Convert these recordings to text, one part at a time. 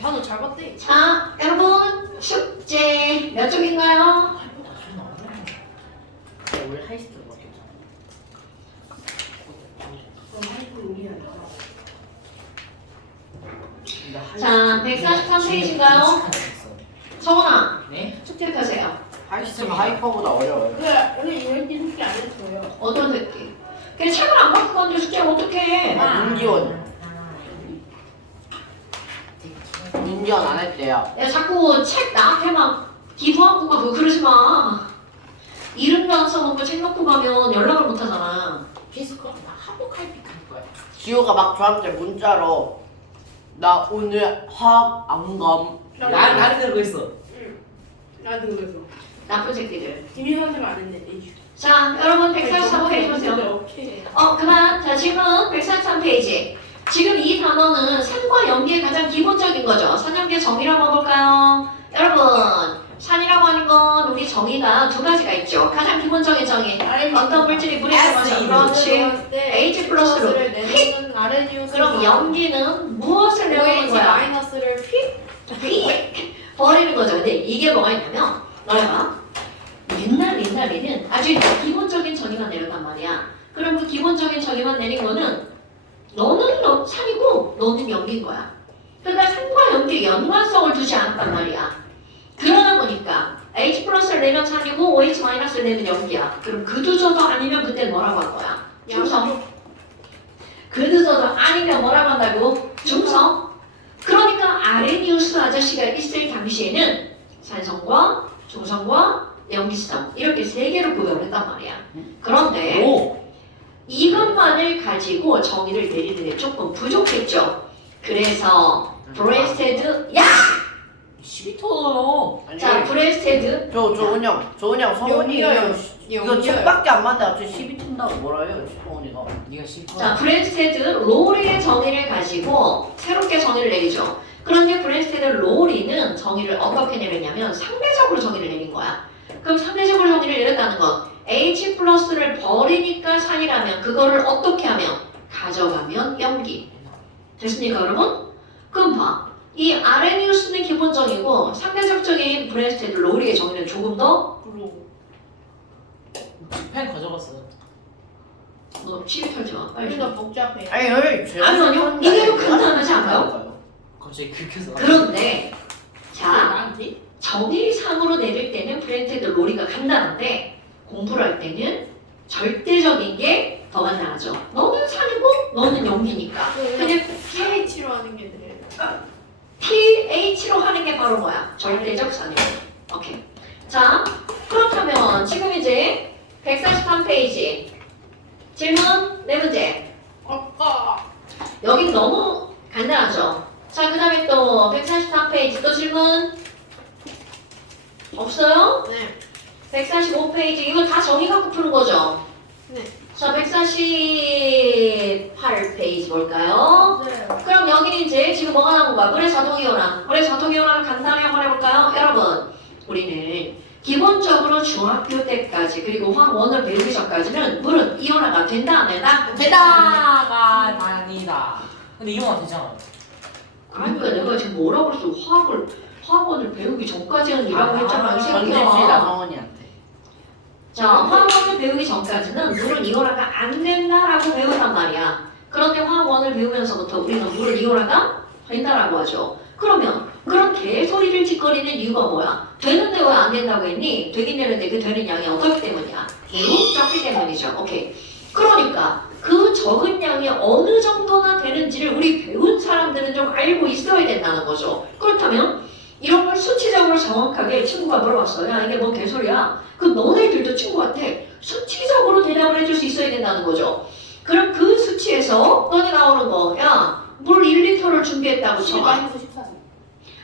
단어 잘 봤대. 자, 여러분 숙제 몇 쪽인가요? 원래 하이스트 맞겠잖아. 자, 143페이지인가요? 성훈아, 네? 숙제 펴세요. 하이스트가 하이퍼보다 어려워요. 그래, 오늘 이렇게 숙제 안 했어요. 어떤 새끼? 그냥 책을 안 갖고 갔는데 숙제를 어떻게 해? 문기원. 문기원 안 했대요. 야, 자꾸 책 나한테 막 기부하고 가고 그러지 마. 이름도 안 써놓고 책 놓고 가면 연락을 못 하잖아. 피스코 나 한복할픽 할 거야. 지호가 막 저한테 문자로 나 오늘 화학 안 감. 나를 들고 있어. 응. 나도 그래서. 나쁜 새끼들. 김희선한테는 안 했네. 에이. 자, 여러분 143페이지 보세요. 오케이. 그만. 자, 질문 143페이지. 지금 이 단어는 산과 연기의 가장 기본적인 거죠. 산연계 정의라고 해볼까요? 여러분, 산이라고 하는 건 우리 정의가 두 가지가 있죠. 가장 기본적인 정의. 어떤 물질이 물에 들어가서 그렇지. H 플러스로 내는 아레니우스. 그럼 연기는 무엇을 내는 거야? 마이너스를 피. 버리는 거죠. 근데 이게 뭐가 있냐면 너야 옛날에는 아주 기본적인 정의만 내렸단 말이야. 그럼 그 기본적인 정의만 내린 거는 너는 산이고 너는 연기인 거야. 그러니까 산과 연기의 연관성을 두지 않았단 말이야. 그러다 보니까 H 플러스를 내면 산이고 OH 마이너스를 내면 연기야. 그럼 그두저도 아니면 그때 뭐라고 할 거야? 중성. 그두저도 아니면 뭐라고 한다고? 중성. 그러니까 아레니우스 아저씨가 있을 당시에는 산성과 중성과 연기성 이렇게 세 개로 구별을 했단 말이야. 그런데 오. 이것만을 가지고 정의를 내리는 게 조금 부족했죠. 그래서 브레스테드 야! 12톤. 자 브레스테드 조은 형 성훈이 연기가요. 이거 책밖에 안 맞는데 갑자기 12튼다고 뭐라 해요 성훈이가. 네가 싫고. 자 브레스테드 로리의 정의를 가지고 새롭게 정의를 내리죠. 그런데 브레스테드 로리는 정의를 어떻게 내렸냐면 상대적으로 정의를 내린 거야. 그럼 상대적으로 정의를 내렸다는 건 H 플러스를 버리니까 산이라면 그거를 어떻게 하면 가져가면 연기. 됐습니까 여러분? 그럼 봐. 이 아레니우스는 기본적이고 상대적적인 브레스테드 로리의 정의는 조금 더 펜 가져갔어. 너 시비 털지 마. 빨리 우리가 줘. 복잡해. 아니요. 이게 더 간단하지 않아요? 갑자기 긁혀서. 그런데 자 나한테? 정의상으로 내릴 때는 브레스테드 로리가 간단한데 공부를 할 때는 절대적인 게 더 간단하죠. 너는 산이고 너는 연기니까. 그냥 pH로 하는 게 돼. pH로 하는 게 바로 뭐야? 절대적 산이고. 오케이. 자, 그렇다면 지금 이제 143페이지 질문 네 문제. 아까 여긴 너무 간단하죠? 자, 그 다음에 또 143페이지 또 질문 없어요? 네. 145페이지 이거 다 정의 갖고 푸는 거죠? 네. 자, 148페이지 볼까요? 네. 그럼 여기는 이제 지금 뭐가 나온 거야? 물의 자동이온화. 물의 자동이온화를 간단히 한번 해볼까요? 여러분, 우리는 기본적으로 중학교 때까지 그리고 화학원을 배우기 전까지는 물은 이온화가 된다 안 된다? 되다가 아니다. 근데 이용은 되잖아. 그러니까 내가 지금 뭐라고 그랬어? 화학원을 배우기 전까지는 이라고 했잖아. 이 전집시다 새끼야. 성훈이한테. 자, 화학원을 배우기 전까지는 물은 이온화가 안 된다라고 배운단 말이야. 그런데 화학원을 배우면서부터 우리는 물은 이온화가 된다라고 하죠. 그러면 그런 개소리를 짓거리는 이유가 뭐야? 되는데 왜 안 된다고 했니? 되긴 되는데 그 되는 양이 어떻기 때문이야? 매우 적기 때문이죠. 오케이. 그러니까 그 적은 양이 어느 정도나 되는지를 우리 배운 사람들은 좀 알고 있어야 된다는 거죠. 그렇다면 이런 걸 수치적으로 정확하게 친구가 물어봤어. 야 이게 뭔 개소리야? 그럼 너네들도 친구한테 수치적으로 대답을 해줄 수 있어야 된다는 거죠. 그럼 그 수치에서 너네 나오는 거, 야, 물 1리터를 준비했다고 쳐봐. 마이너스 14.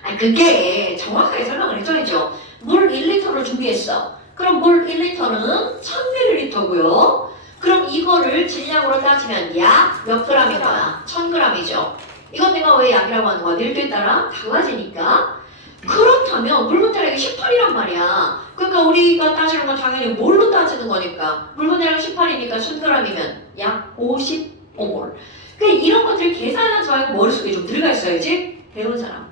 아니 그게 정확하게 설명을 해줘야죠. 물 1리터를 준비했어. 그럼 물 1리터는 1000ml고요. 그럼 이거를 질량으로 따지면 약 몇 g인 거야? 1000g이죠. 이건 내가 왜 약이라고 하는 거야? 밀도에 따라 달라지니까. 그렇다면 물 분자량이 18이란 말이야. 그러니까 우리가 따지는 건 당연히 뭘로 따지는 거니까 물 분자량 18이니까 1000g이면 약 55몰. 그러니까 이런 것들 계산하지 말고 머릿속에 좀 들어가 있어야지 배운 사람.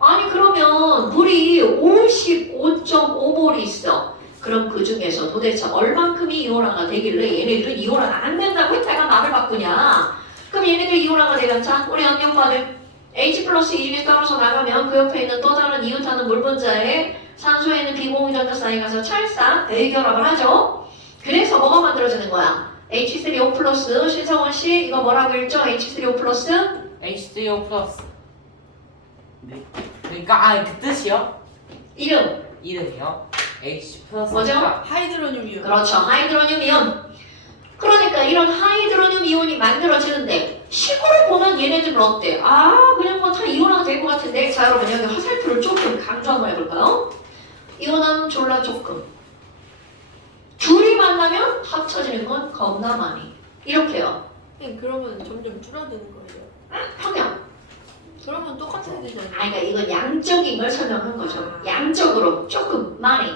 아니 그러면 물이 55.5몰이 있어. 그럼 그 중에서 도대체 얼만큼이 이온화가 되길래 얘네들은 이온화가 안 된다고 했다가 말을 바꾸냐? 그럼 얘네들 이온화가 되면 자 우리 언니 오빠들 H 플러스 이 중에 떨어져 나가면 그 옆에 있는 또 다른 이웃하는 물 분자에 산소에 있는 비공유전자 사이 가서 찰싹 대결합을 하죠. 그래서 뭐가 만들어지는 거야? H3O 플러스 신성원 씨 이거 뭐라고 읽죠? H3O 플러스 H3O 플러스. 네. 그러니까 그 뜻이요? 이름 이름이요? H 플러스. 뭐죠? 하이드로늄 이온. 그렇죠. 하이드로늄 이온. 그러니까 이런 하이드로늄 이온이 만들어지는데 식으로 보면 얘네들은 어때? 그냥 뭐 다 이온화가 될 것 같은데 자 여러분 여기 화살표를 조금 강조 한번 해볼까요? 이온화는 졸라 조금 둘이 만나면 합쳐지는 건 겁나 많이 이렇게요. 그러면 점점 줄어드는 거예요. 평양. 그러면 똑같아야 되잖아요. 그러니까 이건 양적인 걸 설명한 거죠. 양적으로 조금 많이.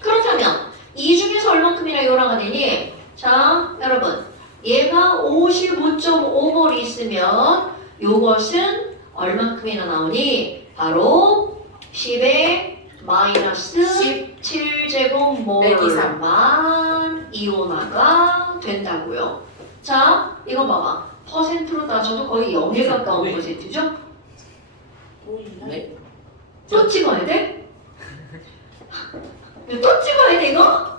그렇다면 이 중에서 얼만큼이나 이온화가 되니? 자 여러분 얘가 55.5몰이 있으면 요것은 얼만큼이나 나오니? 바로 10의 마이너스 17제곱몰만 이온화가 된다고요. 자 이거 봐봐. 퍼센트로 따져도 거의 0에 가까운 퍼센트죠? 네. 또 찍어야 돼? 또 찍어야 돼 이거?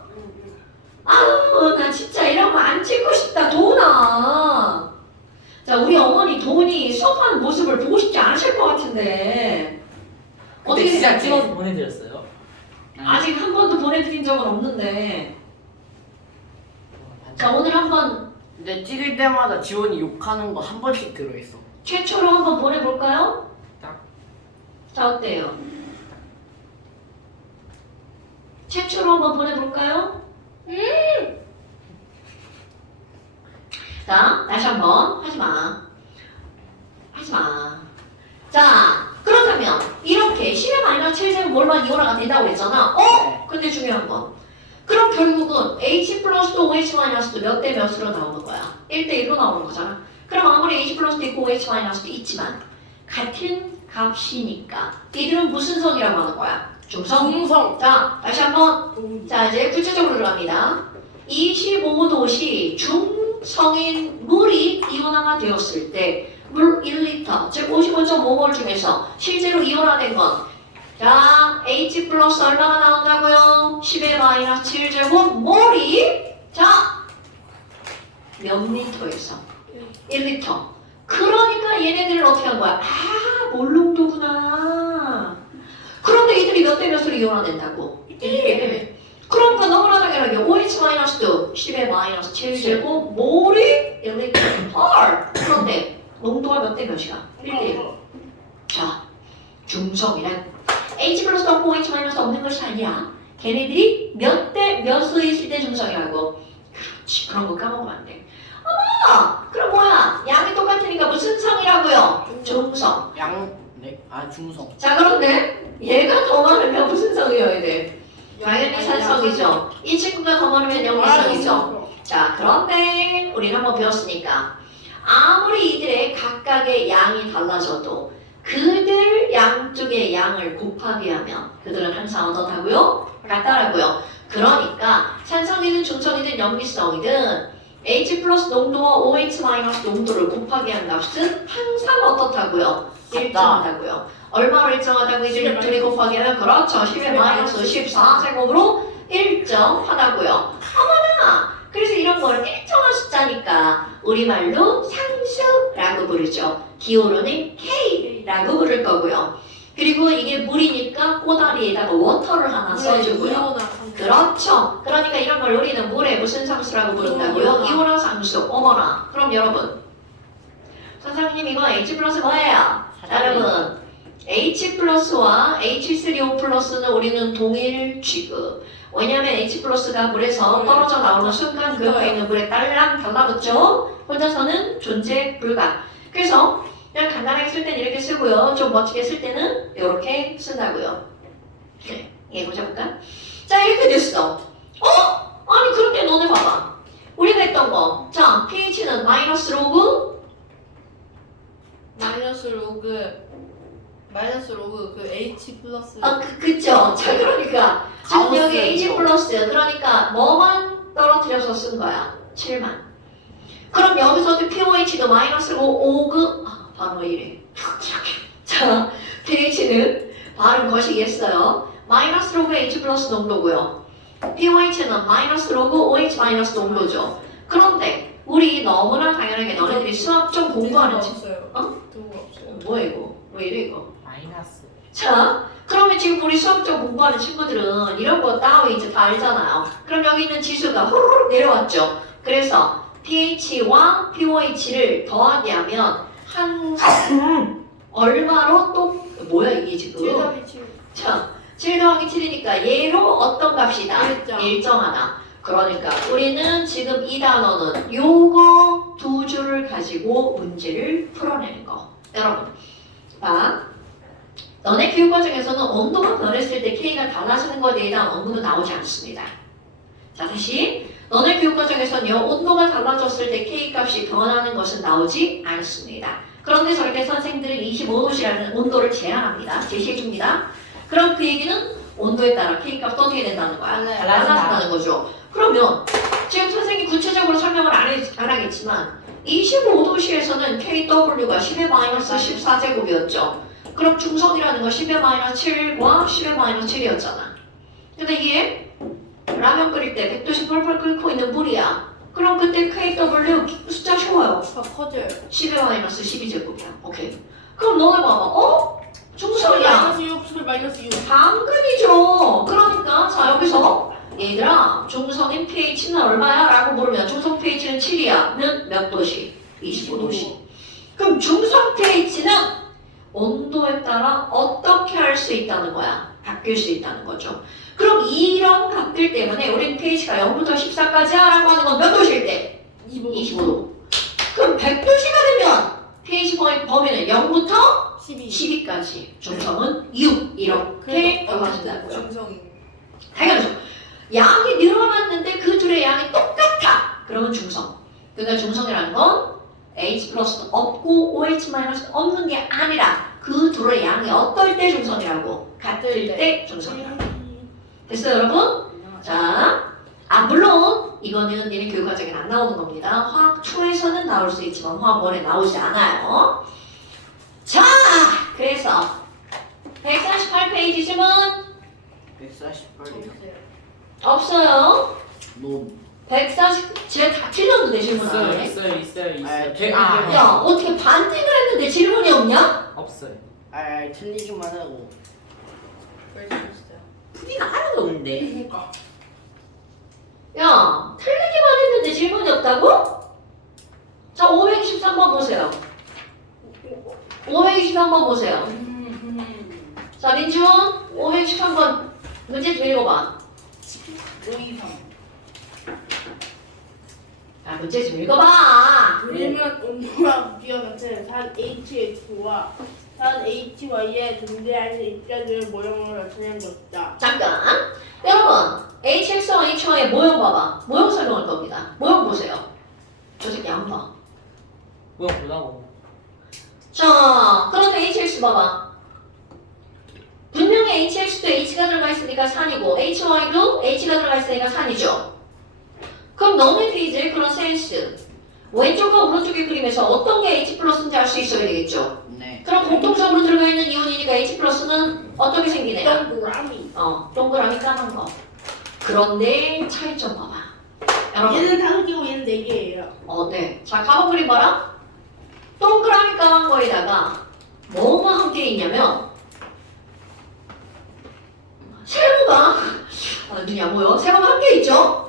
나 진짜 이런 거 안 찍고 싶다 도나. 자 우리 어머니 돈이 수업하는 모습을 보고 싶지 않으실 것 같은데 어떻게 진짜 생각해? 찍어서 보내드렸어요? 아직 한 번도 보내드린 적은 없는데 자 오늘 한번 근데 찍을 때마다 지원이 욕하는 거 한 번씩 들어있어. 최초로 한번 보내볼까요? 딱. 자 어때요? 최초로 한번 보내볼까요? 자 다시 한번 하지마 자 그렇다면 이렇게 10의 마이너스 7제곱몰만 이온화가 된다고 했잖아. 네. 근데 중요한 건 그럼 결국은 H 플러스도 OH 마이너스도 몇 대 몇으로 나오는 거야? 1대 1로 나오는 거잖아. 그럼 아무리 H 플러스도 있고 OH 마이너스도 있지만 같은 값이니까 이들은 무슨 성이라고 하는 거야? 중성. 중성. 자 다시 한번 자 이제 구체적으로 들어갑니다. 25도씨 중성인 물이 이온화가 되었을 때 물 1리터 즉 55.5몰 중에서 실제로 이온화된 건 자 H 플러스 얼마가 나온다고요? 10의 마이너스 7제곱몰이 자 몇 리터에서 1리터. 그러니까 얘네들은 어떻게 한 거야? 몰롱도구나. 그런데 이들이 몇 대 몇으로 이온화된다고? 1대 그러니까 너무나 당연하게 OH-도 10의 마이너스 7제곱몰이 1리터. 그런데 농도가 몇 대 몇이야? 1대1. 자, 중성이란 H 플러스 없고 OH 마이너스 없는 것이 아니야. 걔네들이 몇 대 몇으로 있을 때 중성이라고. 그렇지. 그런 거 까먹으면 안 돼. 그럼 뭐야? 양이 똑같으니까 무슨 성이라고요? 중성. 중성. 자, 그런데 얘가 더 많으면 무슨 성이어야 돼? 당연히 산성이죠. 이 친구가 더 많으면 염기성이죠. 자, 그런데 우리는 한번 배웠으니까 아무리 이들의 각각의 양이 달라져도 그들 양쪽의 양을 곱하게 하면 그들은 항상 어떻다고요? 같다라고요. 그러니까 산성이든 중성이든 염기성이든 H 플러스 농도와 OH 마이너스 농도를 곱하게 한 값은 항상 어떻다고요? 일정하다고요. 얼마로 일정하다고 이들 둘이 곱하기 하면 그렇죠. 10의 마이너스 14제곱으로 일정하다고요. 어머나! 그래서 이런 걸 일정한 숫자니까 우리말로 상수라고 부르죠. 기호로는 K라고 부를 거고요. 그리고 이게 물이니까 꼬다리에다가 워터를 하나 써주고요. 그렇죠. 그러니까 이런 걸 우리는 물의 무슨 상수라고 부른다고요? 이온화 상수. 어머나. 그럼 여러분. 선생님 이거 H 플러스 뭐예요? 여러분. H 플러스와 H3O 플러스는 우리는 동일 취급. 왜냐면 H 플러스가 물에서 떨어져 나오는 순간 그 옆에 있는 물에 딸랑 달라붙죠. 혼자서는 존재 불가. 그래서 그냥 간단하게 쓸 때는 이렇게 쓰고요. 좀 멋지게 쓸 때는 이렇게 쓴다고요. 네, 이해 보자볼까? 자 이렇게 됐어. 아니 그런데 너네 봐봐. 우리가 했던 거. 자 pH는 마이너스 로그 마이너스 로그 마이너스 로그 그 H 플러스. 그쵸. 자, 그러니까 지금 여기 가우스 H 이거. 플러스 그러니까 뭐만 떨어뜨려서 쓴 거야? 7만. 그럼 여기서도 POH도 마이너스고 5그 바로 이래. 자, pH는 발음 거시기했어요. 마이너스 로그 H 플러스 농도고요. POH는 마이너스 로그 OH 마이너스 농도죠. 그런데 우리 너무나 당연하게 너네들이 수학 좀 공부하는 집 없어요. 어? 등호가 없어요. 뭐야 이거? 왜 이래 이거? 마이너스. 자, 그러면 지금 우리 수학 좀 공부하는 친구들은 이런 거 따위 이제 다 알잖아요. 그럼 여기 있는 지수가 후루룩 내려왔죠. 그래서 pH와 POH를 더하게 하면 한 얼마로 또 뭐야 이게 7 지금? 더하기 7. 자, 7 더하기 7이니까 얘로 어떤 값이다? 일정. 일정하다. 그러니까 우리는 지금 이 단어는 요거 두 줄을 가지고 문제를 풀어내는 거. 여러분, 봐. 너네 교육 과정에서는 온도가 변했을 때 K가 달라지는 것에 대한 업무는 나오지 않습니다. 자, 다시. 너네 교육 과정에서는요, 온도가 달라졌을 때 K 값이 변하는 것은 나오지 않습니다. 그런데 저렇게 선생들은 25도씨라는 온도를 제한합니다. 제시해줍니다. 그럼 그 얘기는 온도에 따라 K 값도 어떻게 된다는 거야? 달라진다는 거죠. 그러면 지금 선생님이 구체적으로 설명을 안 하겠지만 25도씨에서는 KW가 10의 마이너스 14제곱이었죠. 그럼 중성이라는 거 10의 마이너스 7과 10의 마이너스 7이었잖아. 근데 이게 라면 끓일 때 100도씨 펄펄 끓고 있는 물이야. 그럼 그때 KW 숫자 쉬워요. 더 커져요. 10의 마이너스 12제곱이야. 오케이. 그럼 너네 봐봐. 중성이야. 마이너스 6, 10 마이너스 6. 당근이죠. 그러니까 자 여기서 얘들아 중성인 pH는 얼마야? 라고 물으면 중성 pH는 7이야. 몇 도씨? 25도씨. 그럼 중성 pH는 온도에 따라 어떻게 할 수 있다는 거야? 바뀔 수 있다는 거죠. 그럼 이런 값들 때문에 우린 pH가 0부터 14까지 하라고 하는 건 몇 도시일 때? 25도. 그럼 100도씨가 되면 pH 범위는 0부터 12. 12까지. 중성은 6. 이렇게 달라진다고요. 중성이. 당연하죠. 양이 늘어났는데 그 둘의 양이 똑같아. 그러면 중성. 그러니까 중성이라는 건 H 플러스 없고 OH 마이너스 없는 게 아니라 그 둘의 양이 어떨 때 중성이라고? 같을 때 중성이라고. 됐어요 여러분? 자, 물론 이거는 니네 교육과정에 안 나오는 겁니다. 화학 2에서는 나올 수 있지만 화학 1에 나오지 않아요. 자, 그래서 148페이지 질문 148. 없어요. 너 140, 제가 다 틀렸는데 질문 안 하네. 있어요. 야, 어떻게 반띵을 했는데 질문이 없냐? 없어요. 틀리기만 하고. 그럴 수 있어요. 푸디가 하나도 없는데. 그러니까. 야, 틀리기만 했는데 질문이 없다고? 자, 523번 보세요. 523번 보세요. 자, 민준, 523번 문제 좀 읽어봐. 523. 야, 문제 좀 읽어봐. 그러면 온도와 부피가 같은 산 HX와 산 HY의 존재할 수 있다는 모형을 나타낸 것이다. 잠깐. 여러분, HX와 HY의 모형 봐봐. 모형 설명할 겁니다. 모형 보세요. 저 새끼 안 봐. 뭐야 보라고. 자, 그런데 HX 봐봐. 분명히 HX도 H가 들어가 있으니까 산이고 HY도 H가 들어가 있으니까 산이죠. 그럼 너네들이 이제 그런 센스 왼쪽과 오른쪽의 그림에서 어떤 게 H 플러스인지 알 수 있어야 되겠죠. 네. 그럼 공통적으로 들어가 있는 이온이니까 H 플러스는 어떻게 생기네? 동그라미. 동그라미 까만 거. 그런데 차이점 봐봐. 여러분, 얘는 5개고 얘는 4개예요. 네. 자, 가본 그림 봐라. 동그라미 까만 거에다가 뭐가 함께 있냐면 세모가 누냐 뭐요? 세모가 함께 있죠?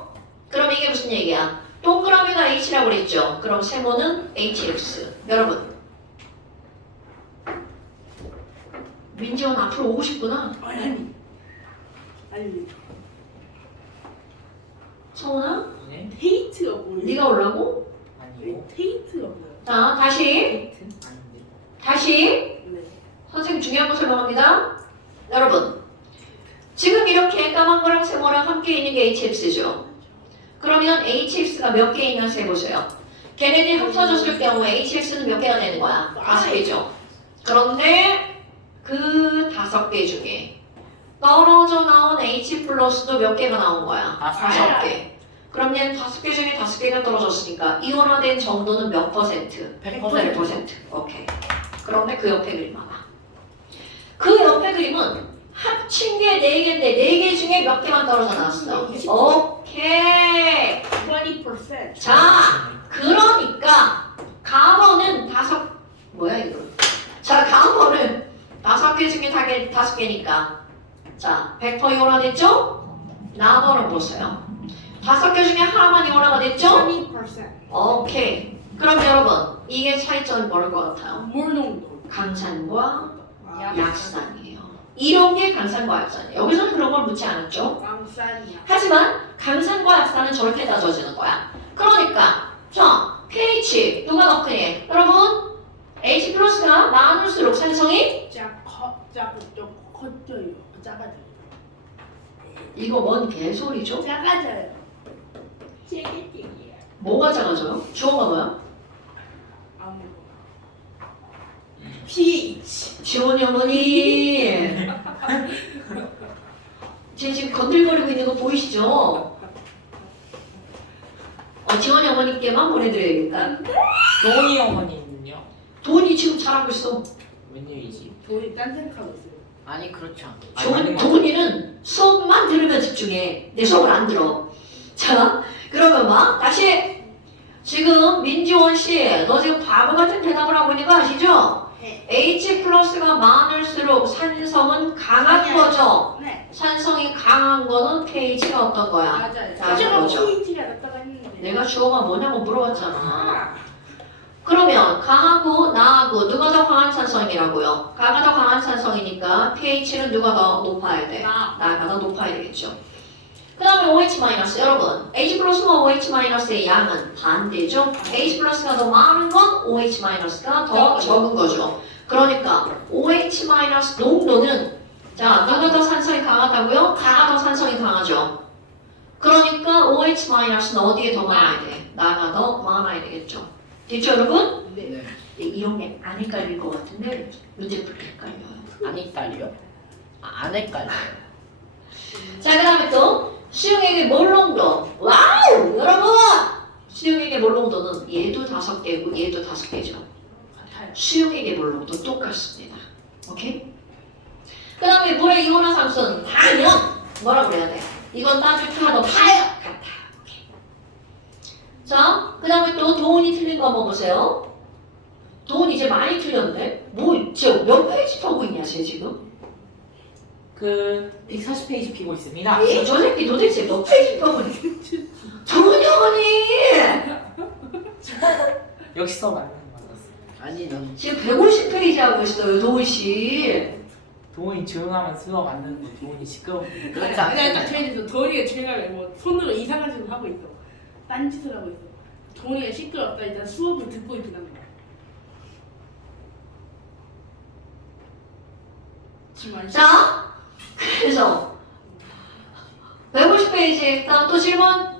그럼 이게 무슨 얘기야? 동그라미가 H라고 그랬죠? 그럼 세모는 HX. 여러분, 민지원 앞으로 오고 싶구나. 아니. 성훈아, 네? 테이트가 뭐예요? 네가 올라고? 아니고. 테이트가 뭐예요? 자, 다시. 아닌데. 다시. 네. 선생님 중요한 거 설명합니다. 여러분, 지금 이렇게 까만 거랑 세모랑 함께 있는 게 HX죠. 그러면 HX가 몇 개 있나 세보세요. 걔네들이 합쳐졌을 경우에 HX는 몇 개가 되는 거야? 5개죠. 그런데 그 5개 중에 떨어져 나온 H 플러스도 몇 개가 나온 거야? 5개. 그럼 얘 5개 중에 5개가 떨어졌으니까 이온화된 정도는 몇 퍼센트? 100%. 오케이. 그런데 그 옆에 그림 봐봐. 그 옆에 그림은 합친 게 4개인데 4개 중에 몇 개만 떨어져 나왔어? 오케이. 20%. 자, 그러니까 가번은 뭐야 이거? 자, 가번은 5개 중에 5개니까 자, 100% 이온화됐죠? 나번은 보세요. 5개 중에 하나만 이온화가 됐죠? 20%. 오케이. 그럼 여러분, 이게 차이점이 뭐일 것 같아요? 물 농도. 강산과 약산이에요. 이런 게 강산과 약산이에요. 여기서는 그런 걸 묻지 않았죠? 강산이야. 하지만 강산과 약산은 저렇게 따져지는 거야. 그러니까 자, pH 누가 더 크니? 여러분, H 플러스가 많을수록 산성이 커져요. 작아져요. 이거 뭔 개소리죠? 작아져요. 재밌게요. 뭐가 작아져요? 주어가 뭐야? 아무. pH. 지원이 어머니 지금 건들거리고 있는 거 보이시죠? 지원이 어머니께만 보내드려야겠다. 도훈이 어머니는요? 돈이 지금 잘하고 있어. 웬일이지? 돈이 딴 생각하고 있어요. 아니 그렇지 않아. 돈이는 수업만 들으면 집중해. 내 수업을 안 들어. 자, 그러면 막 다시 지금 민지원 씨, 너 지금 바보 같은 대답을 하고 있는 거 아시죠? 네. H 플러스가 많을수록 산성은 강한 거죠. 네. 산성이 강한 거는 pH가 어떤 거야? 맞아요. 맞아, 제가 맞아. pH가 낮다고 했는데. 내가 주어가 뭐냐고 물어봤잖아. 그러면 강하고 나하고 누가 더 강한 산성이라고요? 가가 더 강한 산성이니까 pH는 누가 더 높아야 돼? 나가 더 높아야 되겠죠. 그 다음에 OH 마이너스 여러분 H 플러스와 OH 마이너스의 양은 반대죠. H 플러스가 더 많은 건 OH 마이너스가 더 적은 거죠. 그러니까 OH 마이너스 농도는 자 누가 더 산성이 강하다고요? 가가 더 산성이 강하죠. 그러니까 OH 마이너스는 어디에 더 많아야 돼? 나가 더 많아야 되겠죠. 됐죠 여러분? 네. 이런 게 안 헷갈릴 것 같은데 문제 풀 때 헷갈려요. 안 헷갈려? 안 헷갈려. 자, 그 다음에 또 수용액의 몰농도. 와우! 여러분! 수용액의 몰농도는 얘도 5개고 얘도 5개죠. 같아요. 수용액의 몰농도 똑같습니다. 오케이? 그 다음에 물의 이온화 상수는 다면 뭐라고 그래야 돼? 이건 따질 필요가 없어요. 같아. 오케이. 자, 그 다음에 또 도훈이 틀린 거 한번 보세요. 도훈이 이제 많이 틀렸는데? 진짜 몇 페이지 펴고 있냐, 쟤 지금? 그 140페이지 피고 있습니다. 저 새끼 도대체 몇 페이지 펴고 있냐? 도훈이 어머니! 역시 써 맞는 거 맞았어. 아니 넌 지금 150페이지 하고 있어요, 도훈씨. 도훈이 조용하면 수업 안 듣는데 도훈이 시끄러워. 그렇지 아니, 않아. 제일 도리가 제가 뭐 손으로 이상한 짓을 하고 있어. 딴 짓을 하고 있어. 도리가 시끄럽다. 일단 수업을 듣고 있긴 합니다. 정말 자, 그래서 150페이지. 다음 또 질문.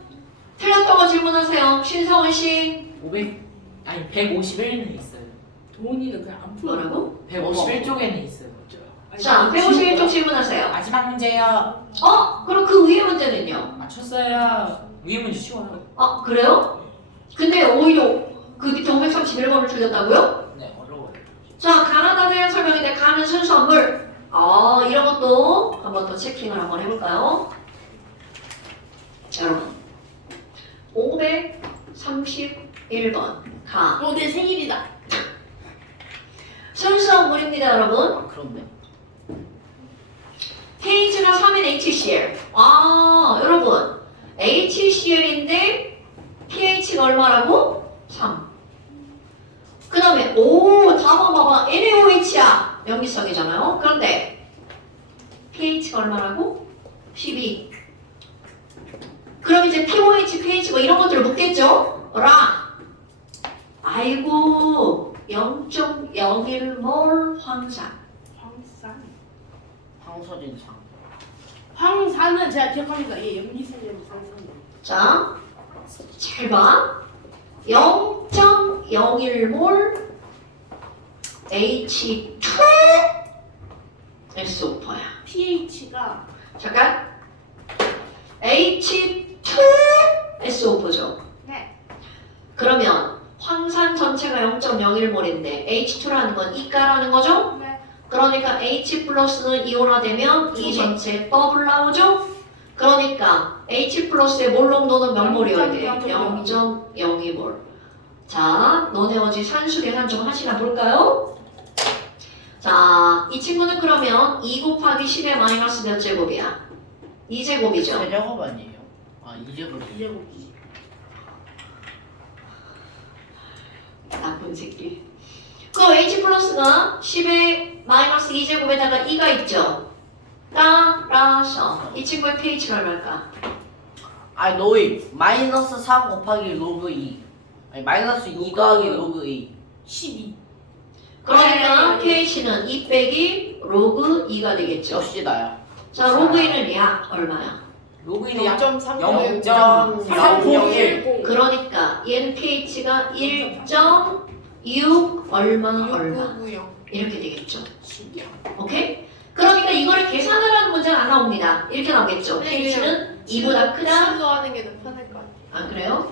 틀렸던 거 질문하세요. 신성원 씨. 151는 있어요. 도니는 그냥 안 풀어. 뭐라고? 151쪽에는 있어요. 자, 151쪽 질문하세요. 마지막 문제요. 그럼 그 위에 문제는요? 맞췄어요. 위에 문제 쉬워요. 그래요? 근데 오히려 그 밑에 531번을 틀렸다고요? 네, 어려워요. 자, 가나다 대한 설명인데 가는 순수한 물. 이런 것도 한번 더 체킹을 한번 해볼까요? 자, 여러분. 531번 가. 내 생일이다. 순수한 물입니다, 여러분. 그런데 pH가 3인 HCl. 여러분. HCl인데 pH가 얼마라고? 3. 그 다음에 다음 봐봐. NaOH야. 염기성이잖아요. 그런데 pH가 얼마라고? 12. 그럼 이제 pOH, pH 뭐 이런 것들을 묻겠죠? 아이고 0.01몰 황산. 황산. 황소진상. 황산은 제가 기억합니다. 예, 염기생이라고 상상해요. 자, 잘 봐. 0.01몰 H2 SO4야. pH가 잠깐. H2 SO4죠. 네. 그러면 황산 전체가 0.01몰인데 H2라는 건 이가라는 거죠? 네. 그러니까 H 플러스는 이온화되면 이 전체 버블 나오죠? 그러니까 H 플러스의 몰 농도는 몇 몰이어야 돼? 0.02몰. 자, 너네 어제 산수 계산 좀 하시나 볼까요? 자, 이 친구는 그러면 2 곱하기 10의 마이너스 몇 제곱이야? 2제곱이죠? 세제곱 아니에요? 아, 이제곱. 이제곱이지. 나쁜 새끼. 그 H 플러스가 10의 마이너스 2제곱에다가 2가 있죠? 따라서 이 친구의 pH가 얼마일까? 아니, 너희 마이너스 3 곱하기 로그 2. 아니, 마이너스 2 더하기 로그 2. 12. 그러니까 pH는 2 빼기 로그 2가 되겠죠? 역시 나야. 자, 로그 2는 약 얼마야? 로그인이 약 0.3 0.301. 그러니까 얘는 pH가 1.6 얼마 얼마 6990. 이렇게 되겠죠? 신기해. 오케이? 그러니까 이거를 계산하라는 문제는 안 나옵니다. 이렇게 나오겠죠? 네, pH는 2보다 크다. 시도하는 게 더 편할 것 같아. 아 그래요?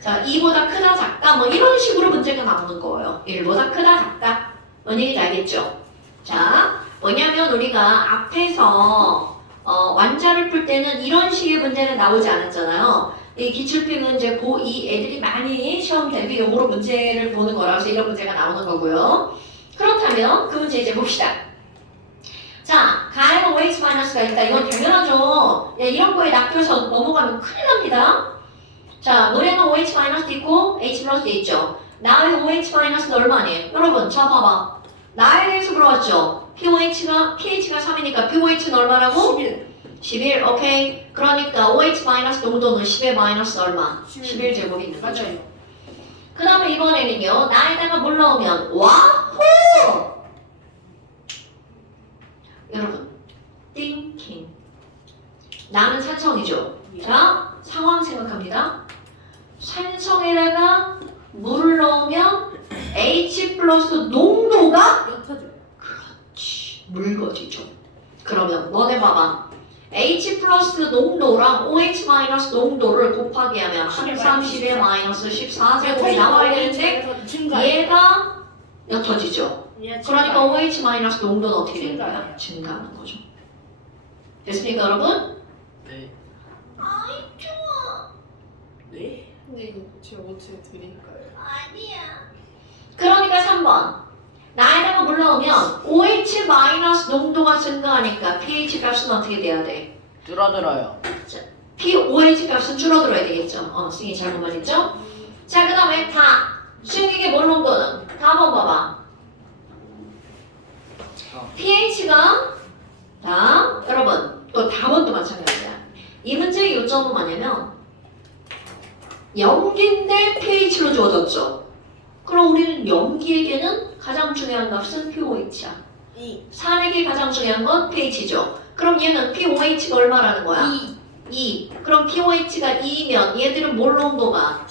자 2보다 크다 작다 뭐 이런 식으로 문제가 나오는 거예요. 1보다 크다 작다 뭔 얘기인지 알겠죠? 자 뭐냐면 우리가 앞에서 완자를 풀 때는 이런 식의 문제는 나오지 않았잖아요. 이 기출픽은 이제 고2 애들이 많이 시험 대비용으로 문제를 보는 거라서 이런 문제가 나오는 거고요. 그렇다면 그 문제 이제 봅시다. 자, 가에 OH-가 있다. 이건 당연하죠. 야, 이런 거에 낚여서 넘어가면 큰일 납니다. 자, 노래는 OH- 있고 H 플러스 있죠. 나의 OH- 얼마니? 여러분, 자 봐봐. 나에 대해서 물어봤죠. pH가 3이니까 pOH는 얼마라고? 11. 11, 오케이. 그러니까 OH- 농도는 10의 마이너스 얼마? 11. 11제곱이 있는 거죠. 맞아요. 그 다음에 이번에는요. 나에다가 물 넣으면 와호! 여러분, thinking. 나는 산성이죠. 자, 상황 생각합니다. 산성에다가 물을 넣으면 H 플러스 농도가 옅어져. 그렇지, 묽어지죠. 그러면 너네 봐봐. H 플러스 농도랑 OH 마이너스 농도를 곱하기 하면 30의 마이너스 14제곱이 나와야 되는데 얘가 옅어지죠. 그러니까 OH 마이너스 농도는 어떻게 되는 거야? 증가하는 거죠. 됐습니까, 여러분? 네. 아이 좋아. 네? 근데 이거 제가 어떻게 드릴까요? 아니야. 그러니까 3번. 나에다가 물 넣으면 OH 마이너스 농도가 증가하니까 pH 값은 어떻게 돼야 돼? 줄어들어요. pOH 값은 줄어들어야 되겠죠. 승희 잘못 말했죠? 자, 그 다음에 다. 수용액의 몰 농도는 다 한번 봐봐. pH가 자, 여러분 또 답원도 마찬가지야. 이 문제의 요점은 뭐냐면 염기인데 pH로 주어졌죠. 그럼 우리는 염기에게는 가장 중요한 값은 pOH야. 산에게 가장 중요한 건 pH죠. 그럼 얘는 pOH가 얼마라는 거야? 2. 그럼 pOH가 2면 얘들은 몰 농도가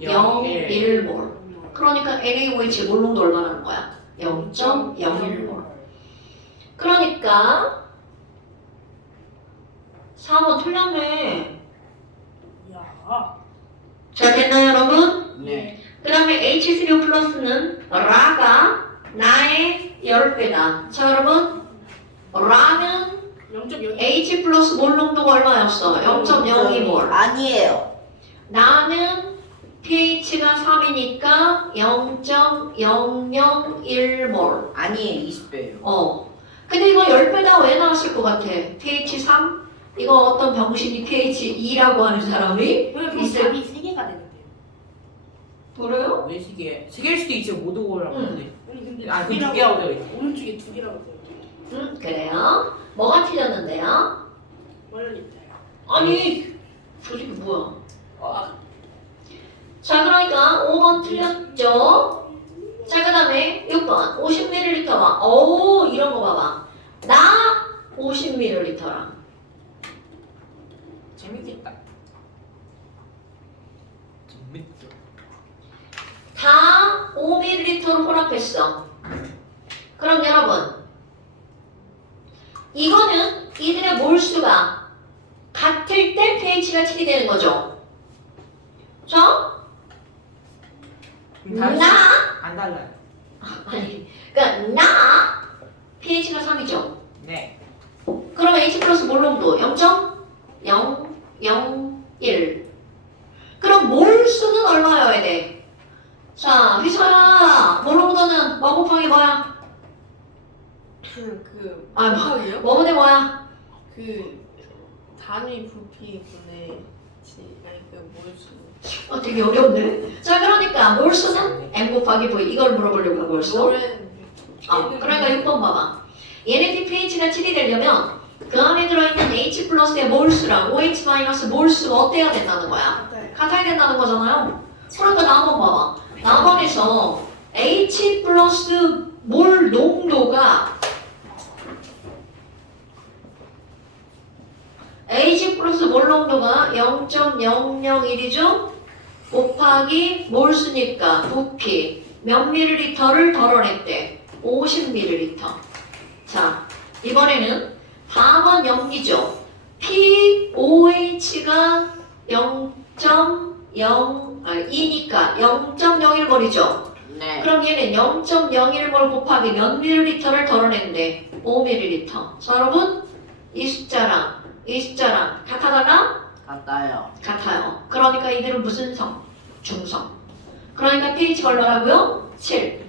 0.01몰. 그러니까 NaOH 몰 농도 얼마라는 거야? 0.01몰. 그러니까 4번 틀렸네. 야. 잘 됐나요, 여러분? 네. 그 다음에 H3O 플러스는 라가 나의 10배다. 자, 여러분. 라는 0.02. H 플러스 몰 농도가 얼마였어? 0.02몰. 아니에요. 나는 pH가 3이니까 0.001몰. 아니에요. 20배예요. 근데 이거 10배다 왜 나왔을 것 같아? pH 3? 이거 어떤 병신이 pH 2라고 하는 사람이? 그럼 있어요? 답이 3개가 되는데요. 그래요? 왜 시계? 시계일 수도 있지 못 오고라고 하는데. 아니 근데 아, 두 그 두 개라고. 개라고 되어 있어. 오른쪽에 2개라고 되어 있어요. 그래요? 뭐가 틀렸는데요? 원래니까요. 아니, 저게 뭐야? 자, 그러니까 5번 틀렸죠? 자, 그 다음에 6번 50ml와 이런 거 봐봐. 나 50ml랑 재밌겠다. 재밌죠. 다 5ml로 혼합했어. 그럼 여러분 이거는 이들의 몰수가 같을 때 pH가 7이 되는 거죠. 자, 나 안 달라요. 아니, 그러니까 나 pH가 3이죠. 네. 그러면 H 플러스 몰농도 0.001. 그럼 몰수는 얼마여야 돼? 자, 휘서야, 몰농도는 뭐 곱하기 뭐야? 그 아, 곱하기요? 뭐분의 뭐야? 그 단위 부피 분의 아니 그 몰수. 되게 어려운데? 자, 그러니까 몰수는 M 곱하기 V. 이걸 물어보려고 한 거였어. 노래는 그러니까 6번 봐봐. 얘네 pH가 7이 되려면 그 안에 들어있는 H 플러스의 몰수랑 OH 마이너스 몰수가 어때야 된다는 거야? 같아요. 같아야 된다는 거잖아요. 그러니까 나번 봐봐. 나번에서 H 플러스 몰 농도가 H 플러스 몰 농도가 0.001이죠? 곱하기 몰수니까 부피 몇 밀리리터를 덜어냈대? 50ml. 자, 이번에는 다번 염기죠. pOH가 2니까 0.01몰이죠. 네. 그럼 얘는 0.01몰 곱하기 몇 밀리리터를 덜어낸대? 5ml. 자, 여러분 이 숫자랑 이 숫자랑 같아달라? 같아요. 같아요. 그러니까 이들은 무슨 성? 중성. 그러니까 pH가 얼마라고요? 7.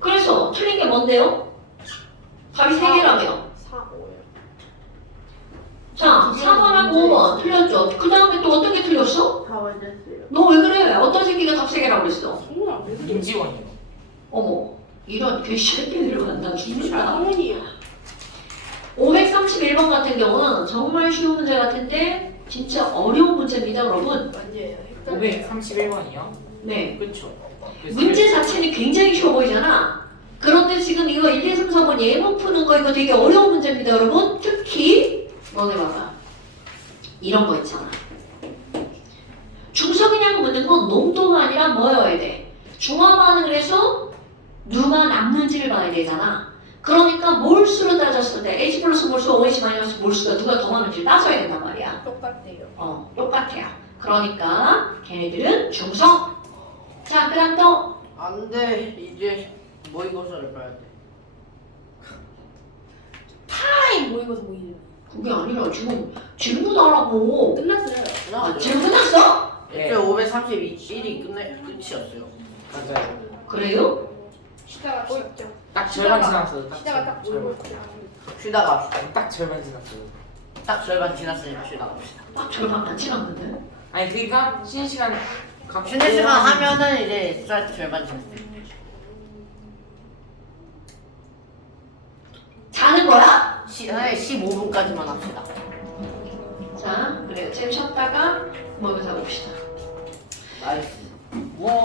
그래서 틀린 게 뭔데요? 답이 3개라며요. 4, 5요. 자, 4번하고 5번 틀렸죠? 그 다음에 또 어떤 게 틀렸어? 다 완전했어요. 너 왜 그래? 어떤 새끼가 답 3개라고 그랬어? 성훈 안 됐어요. 민지원이요. 어머, 이런 개새끼들을 만나 죽는다. 성훈이요. 531번 같은 경우는 정말 쉬운 문제 같은데 진짜 어려운 문제입니다, 여러분. 완전 헷갈려요. 531번이요? 네. 그쵸. 문제 자체는 굉장히 쉬워 보이잖아. 그런데 지금 이거 1, 2, 3, 4번 예문 푸는 거 이거 되게 어려운 문제입니다, 여러분. 특히 너네 봐봐. 이런 거 있잖아. 중성이냐고 묻는 건 농도가 아니라 뭐여야 돼? 중화 반응을 해서 누가 남는지를 봐야 되잖아. 그러니까 몰수로 따졌을 때 H 플러스 몰수, OH 마이너스 몰수가 누가 더 많은지를 따져야 된단 말이야. 똑같아요. 똑같아요. 그러니까 걔네들은 중성. 자, 그 다음 또 안 돼. 이제 모의고사를 봐야 돼. 타임 모의고사 보이죠? 그게 아니라 지금부터 하라고. 끝났어요. 지금 끝났어? 네. 이제 531이 끝이었어요. 맞아요. 그래요? 쉬다가 있죠. 딱 절반 지났어요. 쉬다가 딱 절반. 모의고사. 쉬다가 합시다. 딱 절반 지났어요. 딱 절반 지났으니까 쉬다가 합시다. 딱 절반 안 지났는데? 아니 그러니까 쉬는 시간 각 쉬는 시간 하면은 이제 절반 지났어요. 자는 거야? 한 15분까지만 합시다. 자, 그래요. 좀 쉬었다가 모의고사 봅시다. 나이스.